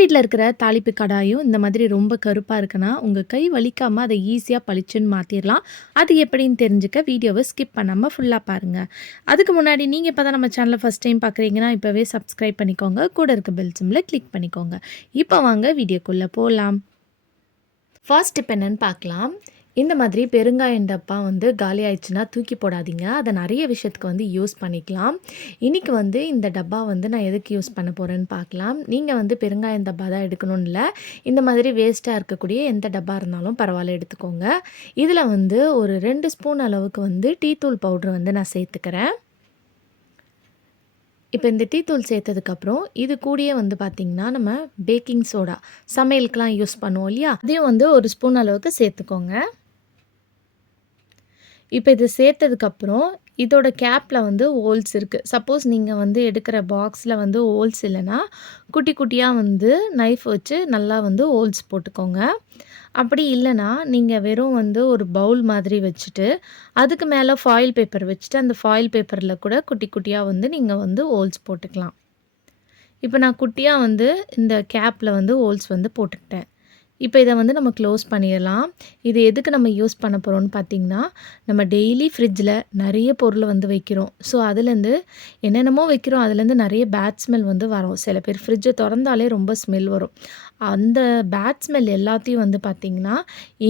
வீட்டில் இருக்கிற தாளிப்பு கடாயும் இந்த மாதிரி ரொம்ப கருப்பாக இருக்குன்னா உங்கள் கை வலிக்காமல் அதை ஈஸியாக பளிச்சுன்னு மாற்றிடலாம் அது எப்படின்னு தெரிஞ்சுக்க வீடியோவை ஸ்கிப் பண்ணாமல் ஃபுல்லாக பாருங்கள் அதுக்கு முன்னாடி நீங்கள் இப்போ தான் நம்ம சேனலை ஃபஸ்ட் டைம் பார்க்குறீங்கன்னா இப்போவே சப்ஸ்கிரைப் பண்ணிக்கோங்க. கூட இருக்க பெல் சிம்மில் கிளிக் பண்ணிக்கோங்க. இப்போ வாங்க வீடியோக்குள்ளே போகலாம் ஃபர்ஸ்ட் இப்போ என்னென்னு பார்க்கலாம் இந்த மாதிரி பெருங்காயம் டப்பா வந்து காலி ஆயிடுச்சுன்னா தூக்கி போடாதீங்க. அதை நிறைய விஷயத்துக்கு வந்து யூஸ் பண்ணிக்கலாம். இன்றைக்கி வந்து இந்த டப்பா வந்து நான் எதுக்கு யூஸ் பண்ண போகிறேன்னு பார்க்கலாம். நீங்கள் வந்து பெருங்காயம் டப்பா தான் எடுக்கணும்னு இல்லை. இந்த மாதிரி வேஸ்ட்டாக இருக்கக்கூடிய எந்த டப்பா இருந்தாலும் பரவாயில்ல எடுத்துக்கோங்க. இதில் வந்து ஒரு ரெண்டு ஸ்பூன் அளவுக்கு வந்து டீ தூள் பவுட்ரு வந்து நான் சேர்த்துக்கிறேன். இப்போ இந்த டீ தூள் சேர்த்ததுக்கப்புறம் இது கூடயே வந்து பார்த்திங்கன்னா நம்ம பேக்கிங் சோடா சமையலுக்கெலாம் யூஸ் பண்ணுவோம் இல்லையா? அதையும் வந்து ஒரு ஸ்பூன் அளவுக்கு சேர்த்துக்கோங்க. இப்போ இது சேர்த்ததுக்கப்புறம் இதோட கேப்பில் வந்து ஹோல்ஸ் இருக்குது சப்போஸ் நீங்கள் வந்து எடுக்கிற பாக்ஸில் வந்து ஹோல்ஸ் இல்லைன்னா குட்டி குட்டியாக வந்து நைஃப் வச்சு நல்லா வந்து ஹோல்ஸ் போட்டுக்கோங்க. அப்படி இல்லைன்னா நீங்கள் வெறும் வந்து ஒரு பவுல் மாதிரி வச்சுட்டு அதுக்கு மேலே ஃபாயில் பேப்பர் வச்சுட்டு அந்த ஃபாயில் பேப்பரில் கூட குட்டி குட்டியாக வந்து நீங்கள் வந்து ஹோல்ஸ் போட்டுக்கலாம். இப்போ நான் குட்டியாக வந்து இந்த கேப்பில் வந்து ஹோல்ஸ் வந்து போட்டுக்கிட்டேன். இப்போ இதை வந்து நம்ம க்ளோஸ் பண்ணிடலாம். இது எதுக்கு நம்ம யூஸ் பண்ண போகிறோம்னு பார்த்திங்கன்னா நம்ம டெய்லி ஃப்ரிட்ஜில் நிறைய பொருள் வந்து வைக்கிறோம். ஸோ அதுலேருந்து என்னென்னமோ வைக்கிறோம். அதுலேருந்து நிறைய பேட் ஸ்மெல் வந்து வரும். சில பேர் ஃப்ரிட்ஜை திறந்தாலே ரொம்ப ஸ்மெல் வரும். அந்த பேட் ஸ்மெல் எல்லாத்தையும் வந்து பார்த்திங்கன்னா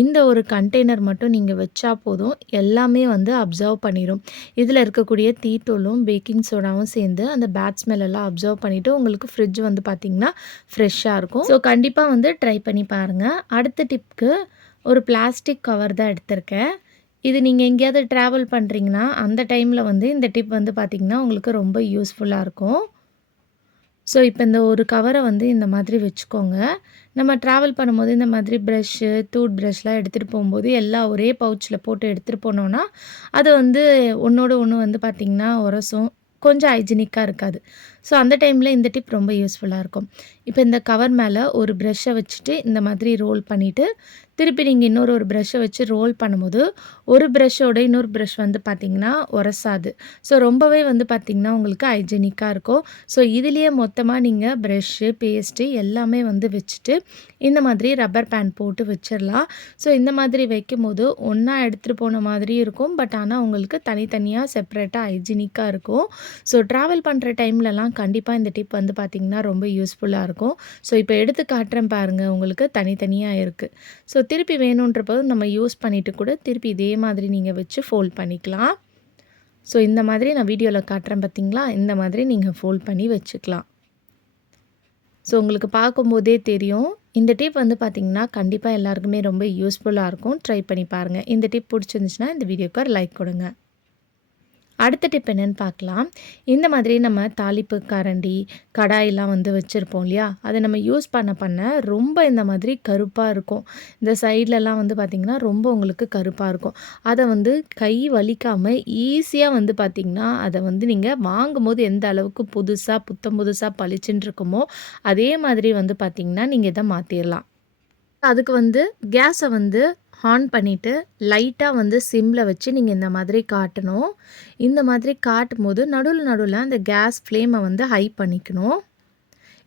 இந்த ஒரு கண்டெய்னர் மட்டும் நீங்கள் வச்சா போதும். எல்லாமே வந்து அப்சர்வ் பண்ணிடும் இதில் இருக்கக்கூடிய தீத்தூளும் பேக்கிங் சோடாவும் சேர்ந்து அந்த பேட் ஸ்மெல் எல்லாம் அப்சர்வ் பண்ணிவிட்டு உங்களுக்கு ஃப்ரிட்ஜ் வந்து பார்த்திங்கன்னா ஃப்ரெஷ்ஷாக இருக்கும். ஸோ கண்டிப்பாக வந்து ட்ரை பண்ணி பாருங்கள் அடுத்த டிப்க்கு ஒரு பிளாஸ்டிக் கவர் தான் எடுத்திருக்கேன். இது நீங்கள் எங்கேயாவது ட்ராவல் பண்ணுறீங்கன்னா அந்த டைமில் வந்து இந்த டிப் வந்து பார்த்திங்கன்னா உங்களுக்கு ரொம்ப யூஸ்ஃபுல்லாக இருக்கும். ஸோ இப்போ இந்த ஒரு கவரை வந்து இந்த மாதிரி வச்சுக்கோங்க. நம்ம ட்ராவல் பண்ணும்போது இந்த மாதிரி ப்ரஷ்ஷு டூத் ப்ரஷ்லாம் எடுத்துகிட்டு போகும்போது எல்லாம் ஒரே பவுச்சில் போட்டு எடுத்துகிட்டு போனோன்னா அது வந்து ஒன்றோட ஒன்று வந்து பார்த்திங்கன்னா உரசும் கொஞ்சம் ஹைஜினிக்காக இருக்காது. ஸோ அந்த டைமில் இந்த டிப் ரொம்ப யூஸ்ஃபுல்லாக இருக்கும். இப்போ இந்த கவர் மேலே ஒரு ப்ரெஷ்ஷை வச்சுட்டு இந்த மாதிரி ரோல் பண்ணிவிட்டு திருப்பி நீங்கள் இன்னொரு ஒரு ப்ரெஷ்ஷை வச்சு ரோல் பண்ணும்போது ஒரு ப்ரெஷ்ஷோட இன்னொரு ப்ரெஷ் வந்து பார்த்திங்கன்னா உரசாது. ஸோ ரொம்பவே வந்து பார்த்திங்கன்னா உங்களுக்கு ஹைஜெனிக்காக இருக்கும். ஸோ இதுலேயே மொத்தமாக நீங்கள் ப்ரெஷ்ஷு பேஸ்ட்டு எல்லாமே வந்து வச்சுட்டு இந்த மாதிரி ரப்பர் பேண்ட் போட்டு வச்சிடலாம் ஸோ இந்த மாதிரி வைக்கும் போது ஒன்றா எடுத்துகிட்டு போன மாதிரி இருக்கும். பட் ஆனால் உங்களுக்கு தனித்தனியாக செப்பரேட்டாக ஹைஜீனிக்காக இருக்கும். ஸோ ட்ராவல் பண்ணுற டைம்லலாம் கண்டிப்பாக இந்த டிப் வந்து பார்த்திங்கன்னா ரொம்ப யூஸ்ஃபுல்லாக இருக்கும். ஸோ இப்போ எடுத்து காட்டுறேன் பாருங்கள் உங்களுக்கு தனித்தனியாக இருக்குது ஸோ திருப்பி வேணுன்றப்போ நம்ம யூஸ் பண்ணிவிட்டு கூட திருப்பி இதே மாதிரி நீங்கள் வச்சு ஃபோல்ட் பண்ணிக்கலாம். ஸோ இந்த மாதிரி நான் வீடியோவில் காட்டுறேன் பார்த்திங்களா இந்த மாதிரி நீங்கள் ஃபோல்ட் பண்ணி வச்சுக்கலாம். ஸோ உங்களுக்கு பார்க்கும்போதே தெரியும். இந்த டிப் வந்து பார்த்திங்கன்னா கண்டிப்பாக எல்லாருக்குமே ரொம்ப யூஸ்ஃபுல்லாக இருக்கும். ட்ரை பண்ணி பாருங்கள் இந்த டிப் பிடிச்சிருந்துச்சுன்னா இந்த வீடியோக்கு ஒரு லைக் கொடுங்க. அடுத்த டிப் என்னென்னு பார்க்கலாம். இந்த மாதிரி நம்ம தாளிப்பு கரண்டி கடாயெல்லாம் வந்து வச்சுருப்போம் இல்லையா? அதை நம்ம யூஸ் பண்ண பண்ண ரொம்ப இந்த மாதிரி கருப்பாக இருக்கும். இந்த சைட்லலாம் வந்து பார்த்திங்கன்னா ரொம்ப உங்களுக்கு கருப்பாக இருக்கும். அதை வந்து கை வலிக்காமல் ஈஸியாக வந்து பார்த்திங்கன்னா அதை வந்து நீங்கள் வாங்கும்போது எந்த அளவுக்கு புதுசாக புத்தம் புதுசாக பளிச்சுன்னு இருக்குமோ அதே மாதிரி வந்து பார்த்திங்கன்னா நீங்கள் இதை மாற்றிடலாம் அதுக்கு வந்து கேஸை வந்து ஆன் பண்ணிவிட்டு லைட்டாக வந்து சிம்மில் வச்சு நீங்கள் இந்த மாதிரி காட்டணும். இந்த மாதிரி காட்டும் போது நடுவில் நடுவில் அந்த கேஸ் ஃப்ளேமை வந்து ஹை பண்ணிக்கணும்.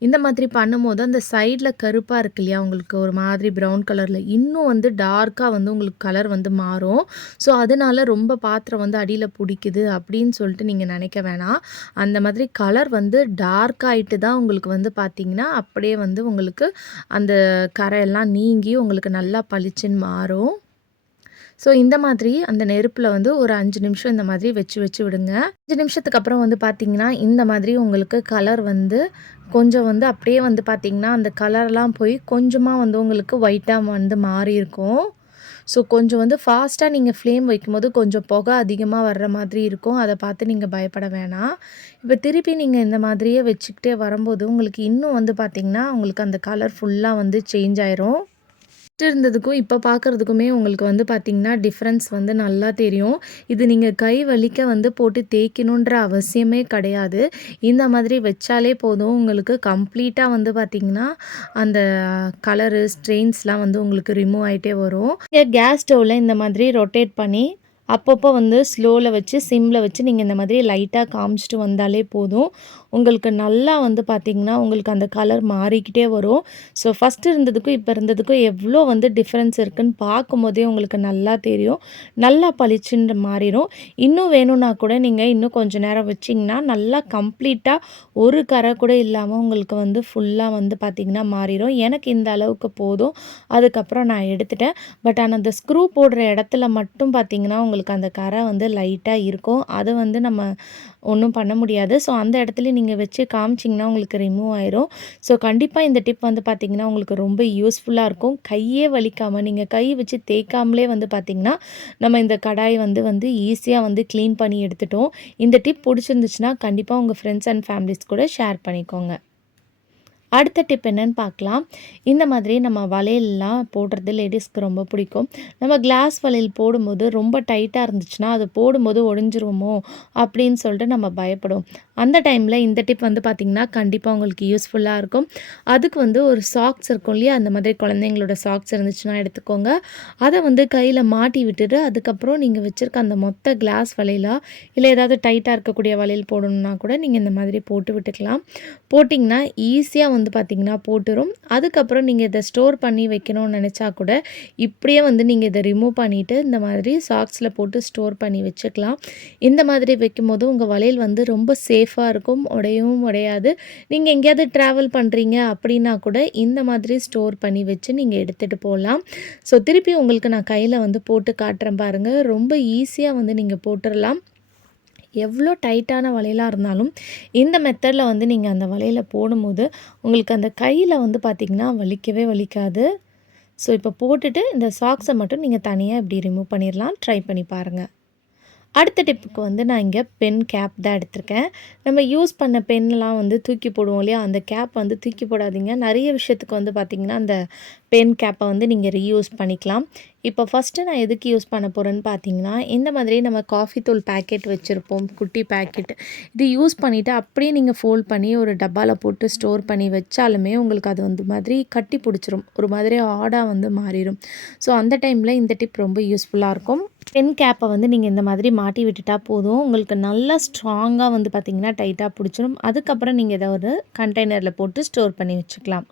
இந்த மாதிரி பண்ணும்போது அந்த சைடில் கருப்பாக இருக்கு இல்லையா உங்களுக்கு? ஒரு மாதிரி ப்ரௌன் கலரில் இன்னும் வந்து டார்க்காக வந்து உங்களுக்கு கலர் வந்து மாறும். ஸோ அதனால ரொம்ப பாத்திரம் வந்து அடியில் பிடிக்குது அப்படின்னு சொல்லிட்டு நீங்கள் நினைக்க வேணாம். அந்த மாதிரி கலர் வந்து டார்க் ஆகிட்டு தான் உங்களுக்கு வந்து பார்த்திங்கன்னா அப்படியே வந்து உங்களுக்கு அந்த கரையெல்லாம் நீங்கி உங்களுக்கு நல்லா பளிச்சுன்னு மாறும். ஸோ இந்த மாதிரி அந்த நெருப்பில் வந்து ஒரு அஞ்சு நிமிஷம் இந்த மாதிரி வச்சு வச்சு விடுங்க. அஞ்சு நிமிஷத்துக்கு அப்புறம் வந்து பார்த்திங்கன்னா இந்த மாதிரி உங்களுக்கு கலர் வந்து கொஞ்சம் வந்து அப்படியே வந்து பார்த்திங்கன்னா அந்த கலர்லாம் போய் கொஞ்சமாக வந்து உங்களுக்கு ஒயிட்டாக வந்து மாறி இருக்கும். ஸோ கொஞ்சம் வந்து ஃபாஸ்ட்டாக நீங்கள் ஃப்ளேம் வைக்கும்போது கொஞ்சம் புகை அதிகமாக வர்ற மாதிரி இருக்கும். அதை பார்த்து நீங்கள் பயப்பட வேணாம். இப்போ திருப்பி நீங்கள் இந்த மாதிரியே வச்சுக்கிட்டே வரும்போது உங்களுக்கு இன்னும் வந்து பார்த்திங்கன்னா உங்களுக்கு அந்த கலர் ஃபுல்லாக வந்து சேஞ்ச் ஆயிரும். இருந்ததுக்கும் இப்போ பார்க்குறதுக்குமே உங்களுக்கு வந்து பார்த்திங்கன்னா டிஃப்ரென்ஸ் வந்து நல்லா தெரியும். இது நீங்கள் கை வலிக்க வந்து போட்டு தேய்க்கணுன்ற அவசியமே கிடையாது. இந்த மாதிரி வச்சாலே போதும். உங்களுக்கு கம்ப்ளீட்டாக வந்து பார்த்திங்கன்னா அந்த கலரு ஸ்ட்ரெயின்ஸ்லாம் வந்து உங்களுக்கு ரிமூவ் ஆகிட்டே வரும். கேஸ் ஸ்டவ்வில் இந்த மாதிரி ரொட்டேட் பண்ணி அப்பப்போ வந்து ஸ்லோவில் வச்சு சிம்மில் வச்சு நீங்கள் இந்த மாதிரி லைட்டாக காமிச்சிட்டு வந்தாலே போதும். உங்களுக்கு நல்லா வந்து பார்த்திங்கன்னா உங்களுக்கு அந்த கலர் மாறிக்கிட்டே வரும். ஸோ ஃபஸ்ட்டு இருந்ததுக்கும் இப்போ இருந்ததுக்கும் எவ்வளோ வந்து டிஃப்ரென்ஸ் இருக்குதுன்னு பார்க்கும்போதே உங்களுக்கு நல்லா தெரியும். நல்லா பளிச்சுன்ற மாறிடும் இன்னும் வேணும்னா கூட நீங்கள் இன்னும் கொஞ்சம் நேரம் வச்சிங்கன்னா நல்லா கம்ப்ளீட்டாக ஒரு கரை கூட இல்லாமல் உங்களுக்கு வந்து ஃபுல்லாக வந்து பார்த்திங்கன்னா மாறிடும் எனக்கு இந்த அளவுக்கு போதும். அதுக்கப்புறம் நான் எடுத்துட்டேன். பட் ஆனால் அந்த ஸ்க்ரூ போடுற இடத்துல மட்டும் பார்த்திங்கன்னா உங்களுக்கு அந்த கரை வந்து லைட்டாக இருக்கும். அதை வந்து நம்ம ஒன்றும் பண்ண முடியாது. ஸோ அந்த இடத்துல நீங்கள் வச்சு காமிச்சிங்கன்னா உங்களுக்கு ரிமூவ் ஆயிரும். ஸோ கண்டிப்பாக இந்த டிப் வந்து பார்த்திங்கன்னா உங்களுக்கு ரொம்ப யூஸ்ஃபுல்லாக இருக்கும். கையே வலிக்காமல் நீங்கள் கை வச்சு தேய்க்காமலே வந்து பார்த்திங்கன்னா நம்ம இந்த கடாய் வந்து வந்து ஈஸியாக வந்து க்ளீன் பண்ணி எடுத்துட்டோம். இந்த டிப் பிடிச்சிருந்துச்சுன்னா கண்டிப்பாக உங்கள் ஃப்ரெண்ட்ஸ் அண்ட் ஃபேமிலிஸ் கூட ஷேர் பண்ணிக்கோங்க. அடுத்த டிப் என்னென்னு பார்க்கலாம். இந்த மாதிரி நம்ம வளையல்லாம் போடுறது லேடிஸ்க்கு ரொம்ப பிடிக்கும். நம்ம கிளாஸ் வளையல் போடும்போது ரொம்ப டைட்டாக இருந்துச்சுன்னா அது போடும்போது ஒழிஞ்சிருவோமோ அப்படின்னு சொல்லிட்டு நம்ம பயப்படும். அந்த டைமில் இந்த டிப் வந்து பார்த்திங்கன்னா கண்டிப்பாக உங்களுக்கு யூஸ்ஃபுல்லாக இருக்கும். அதுக்கு வந்து ஒரு சாக்ஸ் இருக்கும் இல்லையா? அந்த மாதிரி குழந்தைங்களோட சாக்ஸ் இருந்துச்சுன்னா எடுத்துக்கோங்க. அதை வந்து கையில் மாட்டி விட்டுட்டு அதுக்கப்புறம் நீங்கள் வச்சுருக்க அந்த மொத்த கிளாஸ் வலையிலா இல்லை ஏதாவது டைட்டாக இருக்கக்கூடிய வளையல் போடணுன்னா கூட நீங்கள் இந்த மாதிரி போட்டு விட்டுக்கலாம். போட்டிங்கன்னா ஈஸியாக வந்து வந்து பார்த்திங்கன்னா போட்டுரும். அதுக்கப்புறம் நீங்கள் இதை ஸ்டோர் பண்ணி வைக்கணும்னு நினச்சா கூட இப்படியே வந்து நீங்கள் இதை ரிமூவ் பண்ணிவிட்டு இந்த மாதிரி சாக்ஸில் போட்டு ஸ்டோர் பண்ணி வச்சுக்கலாம். இந்த மாதிரி வைக்கும்போது உங்கள் வளையல் வந்து ரொம்ப சேஃபாக இருக்கும் உடையவும் உடையாது. நீங்கள் எங்கேயாவது ட்ராவல் பண்ணுறீங்க அப்படின்னா கூட இந்த மாதிரி ஸ்டோர் பண்ணி வச்சு நீங்கள் எடுத்துகிட்டு போகலாம். ஸோ திருப்பி உங்களுக்கு நான் கையில் வந்து போட்டு காட்டுறேன் பாருங்கள் ரொம்ப ஈஸியாக வந்து நீங்கள் போட்டுடலாம் எவ்வளோ டைட்டான வளையலாக இருந்தாலும் இந்த மெத்தடில் வந்து நீங்கள் அந்த வளையலை போடும்போது உங்களுக்கு அந்த கையில் வந்து பார்த்திங்கன்னா வலிக்கவே வலிக்காது. ஸோ இப்போ போட்டுட்டு இந்த சாக்ஸை மட்டும் நீங்கள் தனியாக இப்படி ரிமூவ் பண்ணிடலாம் ட்ரை பண்ணி பாருங்கள் அடுத்த டிப்புக்கு வந்து நான் இங்கே பென் கேப் தான் எடுத்திருக்கேன். நம்ம யூஸ் பண்ண பென்லாம் வந்து தூக்கி போடுவோம் இல்லையா? அந்த கேப் வந்து தூக்கி போடாதீங்க. நிறைய விஷயத்துக்கு வந்து பார்த்திங்கன்னா அந்த பென் கேப்பை வந்து நீங்கள் ரீயூஸ் பண்ணிக்கலாம். இப்போ ஃபஸ்ட்டு நான் எதுக்கு யூஸ் பண்ண போகிறேன்னு பார்த்தீங்கன்னா இந்த மாதிரி நம்ம காஃபி தூள் பேக்கெட் வச்சுருப்போம் குட்டி பேக்கெட் இது யூஸ் பண்ணிவிட்டு அப்படியே நீங்கள் ஃபோல்ட் பண்ணி ஒரு டப்பாவில் போட்டு ஸ்டோர் பண்ணி வச்சாலுமே உங்களுக்கு அது வந்து மாதிரி கட்டி பிடிச்சிரும். ஒரு மாதிரி ஆடாக வந்து மாறிடும் ஸோ அந்த டைமில் இந்த டிப் ரொம்ப யூஸ்ஃபுல்லாக இருக்கும். பென் கேப்பை வந்து நீங்கள் இந்த மாதிரி மாட்டி விட்டுட்டா போதும். உங்களுக்கு நல்லா ஸ்ட்ராங்காக வந்து பார்த்திங்கன்னா டைட்டாக பிடிச்சிடும் அதுக்கப்புறம் நீங்கள் இதை ஒரு கண்டெய்னரில் போட்டு ஸ்டோர் பண்ணி வச்சுக்கலாம்.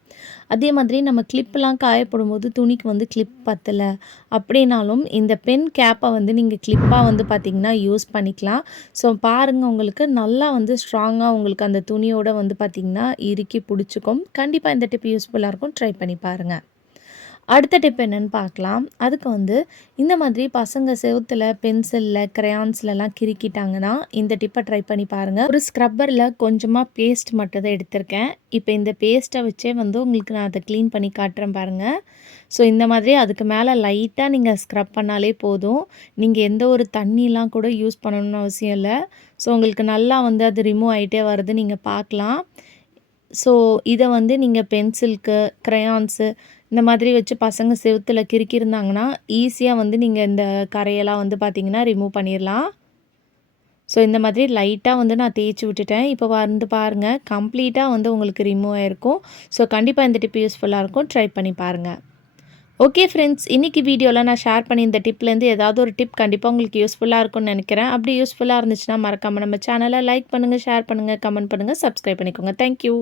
அதே மாதிரி நம்ம கிளிப்லாம் காயப்படும் போது துணிக்கு வந்து கிளிப் பத்தலை. அப்படின்னாலும் இந்த பென் கேப்பை வந்து நீங்கள் கிளிப்பாக வந்து பார்த்திங்கன்னா யூஸ் பண்ணிக்கலாம். ஸோ பாருங்கள் உங்களுக்கு நல்லா வந்து ஸ்ட்ராங்காக உங்களுக்கு அந்த துணியோடு வந்து பார்த்திங்கன்னா இறுக்கி பிடிச்சிக்கும். கண்டிப்பாக இந்த டிப் யூஸ்ஃபுல்லாக இருக்கும். ட்ரை பண்ணி பாருங்கள் அடுத்த டிப் என்னென்னு பார்க்கலாம். அதுக்கு வந்து இந்த மாதிரி பசங்க செவுத்தில் பென்சிலில் க்ரையான்ஸ்லலாம் கிறுக்கிட்டாங்கன்னா இந்த டிப்பை ட்ரை பண்ணி பாருங்கள் ஒரு ஸ்க்ரப்பரில் கொஞ்சமாக பேஸ்ட் மட்டும் தான் எடுத்திருக்கேன். இப்போ இந்த பேஸ்ட்டை வச்சே வந்து உங்களுக்கு நான் அதை க்ளீன் பண்ணி காட்டுறேன் பாருங்கள் ஸோ இந்த மாதிரி அதுக்கு மேலே லைட்டாக நீங்கள் ஸ்க்ரப் பண்ணாலே போதும். நீங்கள் எந்த ஒரு தண்ணிலாம் கூட யூஸ் பண்ணணும்னு அவசியம் இல்லை. ஸோ உங்களுக்கு நல்லா வந்து அது ரிமூவ் ஆகிட்டே வருது நீங்கள் பார்க்கலாம். ஸோ இதை வந்து நீங்கள் பென்சிலுக்கு க்ரையான்ஸு இந்த மாதிரி வச்சு பசங்க செவுத்தில் கிறுக்கியிருந்தாங்கன்னா ஈஸியாக வந்து நீங்கள் இந்த கரையெல்லாம் வந்து பார்த்திங்கன்னா ரிமூவ் பண்ணிடலாம் ஸோ இந்த மாதிரி லைட்டாக வந்து நான் தேய்ச்சி விட்டுட்டேன். இப்போ வந்து பாருங்கள் கம்ப்ளீட்டாக வந்து உங்களுக்கு ரிமூவ் ஆகிருக்கும் ஸோ கண்டிப்பாக இந்த டிப் யூஸ்ஃபுல்லாக இருக்கும். ட்ரை பண்ணி பாருங்கள் ஓகே ஃப்ரெண்ட்ஸ் இன்றைக்கி வீடியோவில் நான் ஷேர் பண்ணி இந்த டிப்லேருந்து ஏதாவது ஒரு டிப் கண்டிப்பாக உங்களுக்கு யூஸ்ஃபுல்லாக இருக்கும்னு நினைக்கிறேன். அப்படி யூஸ்ஃபுல்லாக இருந்துச்சுன்னா மறக்காமல் நம்ம சேனலை லைக் பண்ணுங்கள் ஷேர் பண்ணுங்கள் கமெண்ட் பண்ணுங்கள் சப்ஸ்கிரைப் பண்ணிக்கோங்க. தேங்க்யூ